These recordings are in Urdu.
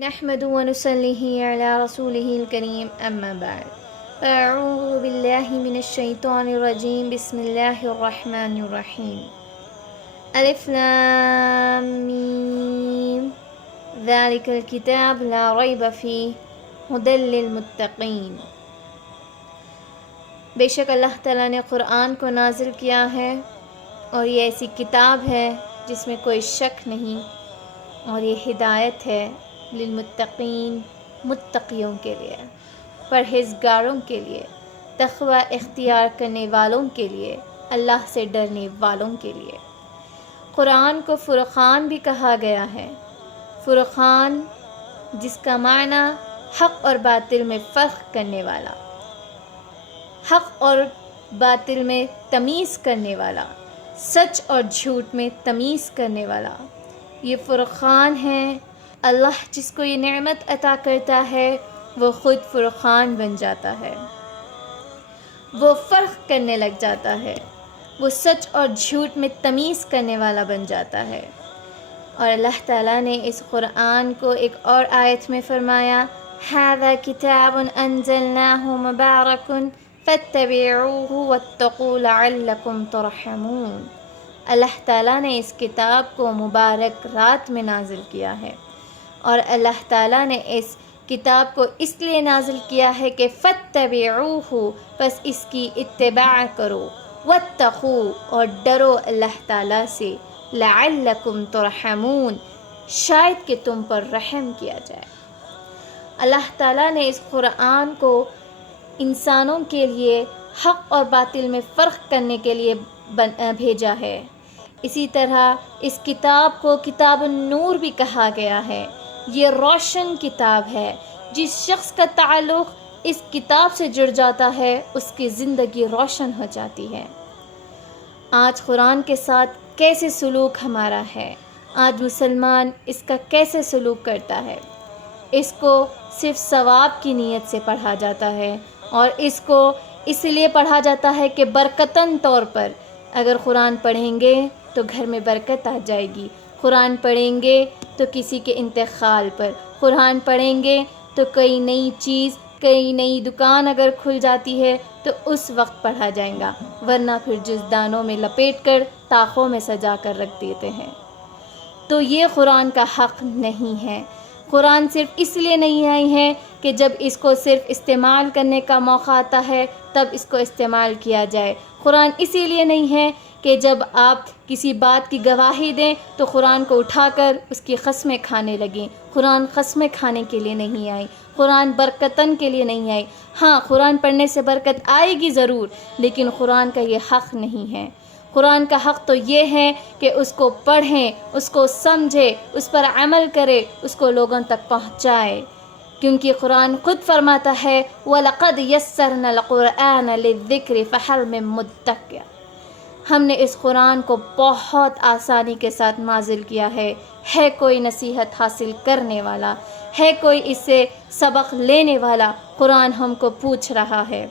نحمده ونصلي على رسوله الكريم أما بعد أعوذ بالله من الشيطان الرجيم بسم الله الرحمن الرحيم ألف لام ميم ذلك الكتاب لا ريب فيه هدى للمتقين۔ بے شک اللہ تعالیٰ نے قرآن کو نازل کیا ہے اور یہ ایسی کتاب ہے جس میں کوئی شک نہیں، اور یہ ہدایت ہے للمتقین، متقیوں کے لیے، پرہیزگاروں کے لیے، تقوی اختیار کرنے والوں کے لیے، اللہ سے ڈرنے والوں کے لیے۔ قرآن کو فرقان بھی کہا گیا ہے۔ فرقان جس کا معنی حق اور باطل میں فرق کرنے والا، حق اور باطل میں تمیز کرنے والا، سچ اور جھوٹ میں تمیز کرنے والا، یہ فرقان ہے۔ اللہ جس کو یہ نعمت عطا کرتا ہے وہ خود فرقان بن جاتا ہے، وہ فرق کرنے لگ جاتا ہے، وہ سچ اور جھوٹ میں تمیز کرنے والا بن جاتا ہے۔ اور اللہ تعالیٰ نے اس قرآن کو ایک اور آیت میں فرمایا هَذَا كِتَابٌ أَنزَلْنَاهُ مُبَارَكٌ فَاتَّبِعُوهُ وَاتَّقُوا لَعَلَّكُمْ تُرْحَمُونَ۔ اللہ تعالیٰ نے اس کتاب کو مبارک رات میں نازل کیا ہے، اور اللہ تعالیٰ نے اس کتاب کو اس لیے نازل کیا ہے کہ فَاتَّبِعُوهُ، پس اس کی اتباع کرو، وَاتَّقُوا، اور ڈرو اللہ تعالیٰ سے، لَعَلَّكُمْ تُرْحَمُونَ، شاید کہ تم پر رحم کیا جائے۔ اللہ تعالیٰ نے اس قرآن کو انسانوں کے لیے حق اور باطل میں فرق کرنے کے لیے بھیجا ہے۔ اسی طرح اس کتاب کو کتاب النور بھی کہا گیا ہے۔ یہ روشن کتاب ہے۔ جس شخص کا تعلق اس کتاب سے جڑ جاتا ہے اس کی زندگی روشن ہو جاتی ہے۔ آج قرآن کے ساتھ کیسے سلوک ہمارا ہے، آج مسلمان اس کا کیسے سلوک کرتا ہے؟ اس کو صرف ثواب کی نیت سے پڑھا جاتا ہے، اور اس کو اس لیے پڑھا جاتا ہے کہ برکتاً طور پر اگر قرآن پڑھیں گے تو گھر میں برکت آ جائے گی، قرآن پڑھیں گے تو کسی کے انتقال پر، قرآن پڑھیں گے تو کوئی نئی چیز، کوئی نئی دکان اگر کھل جاتی ہے تو اس وقت پڑھا جائے گا، ورنہ پھر جزدانوں میں لپیٹ کر طاقوں میں سجا کر رکھ دیتے ہیں۔ تو یہ قرآن کا حق نہیں ہے۔ قرآن صرف اس لیے نہیں آئی ہے کہ جب اس کو صرف استعمال کرنے کا موقع آتا ہے تب اس کو استعمال کیا جائے۔ قرآن اسی لیے نہیں ہے کہ جب آپ کسی بات کی گواہی دیں تو قرآن کو اٹھا کر اس کی قسمیں کھانے لگیں۔ قرآن قسمیں کھانے کے لیے نہیں آئی، قرآن برکتاً کے لیے نہیں آئی۔ ہاں، قرآن پڑھنے سے برکت آئے گی ضرور، لیکن قرآن کا یہ حق نہیں ہے۔ قرآن کا حق تو یہ ہے کہ اس کو پڑھیں، اس کو سمجھے، اس پر عمل کرے، اس کو لوگوں تک پہنچائے، کیونکہ قرآن خود فرماتا ہے وَلَقَدْ يَسَّرْنَا الْقُرْآنَ لِلذِّكْرِ فَهَلْ مِن مُّدَّكِرٍ۔ ہم نے اس قرآن کو بہت آسانی کے ساتھ نازل کیا ہے کوئی نصیحت حاصل کرنے والا، ہے کوئی اس سے سبق لینے والا؟ قرآن ہم کو پوچھ رہا ہے۔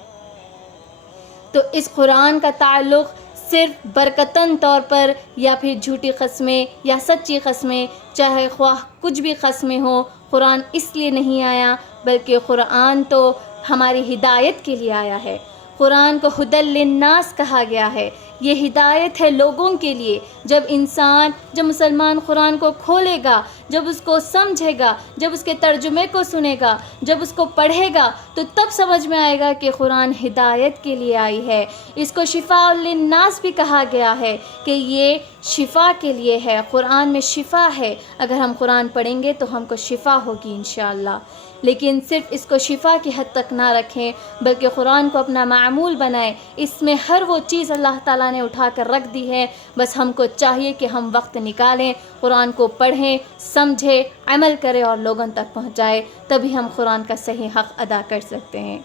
تو اس قرآن کا تعلق صرف برکتاً طور پر یا پھر جھوٹی قسمیں یا سچی قسمیں، چاہے خواہ کچھ بھی قسمیں ہوں، قرآن اس لیے نہیں آیا، بلکہ قرآن تو ہماری ہدایت کے لیے آیا ہے۔ قرآن کو ہدی للناس کہا گیا ہے، یہ ہدایت ہے لوگوں کے لیے۔ جب مسلمان قرآن کو کھولے گا، جب اس کو سمجھے گا، جب اس کے ترجمے کو سنے گا، جب اس کو پڑھے گا، تو تب سمجھ میں آئے گا کہ قرآن ہدایت کے لیے آئی ہے۔ اس کو شفاء للناس بھی کہا گیا ہے کہ یہ شفا کے لیے ہے، قرآن میں شفا ہے۔ اگر ہم قرآن پڑھیں گے تو ہم کو شفا ہوگی انشاءاللہ۔ لیکن صرف اس کو شفا کی حد تک نہ رکھیں، بلکہ قرآن کو اپنا معمول بنائیں۔ اس میں ہر وہ چیز اللہ تعالیٰ نے اٹھا کر رکھ دی ہے، بس ہم کو چاہیے کہ ہم وقت نکالیں، قرآن کو پڑھیں، سمجھیں، عمل کریں اور لوگوں تک پہنچائیں، تبھی ہم قرآن کا صحیح حق ادا کر سکتے ہیں۔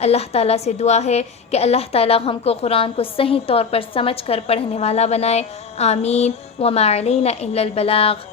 اللہ تعالیٰ سے دعا ہے کہ اللہ تعالیٰ ہم کو قرآن کو صحیح طور پر سمجھ کر پڑھنے والا بنائے۔ آمین۔ وما علینا الا البلاغ۔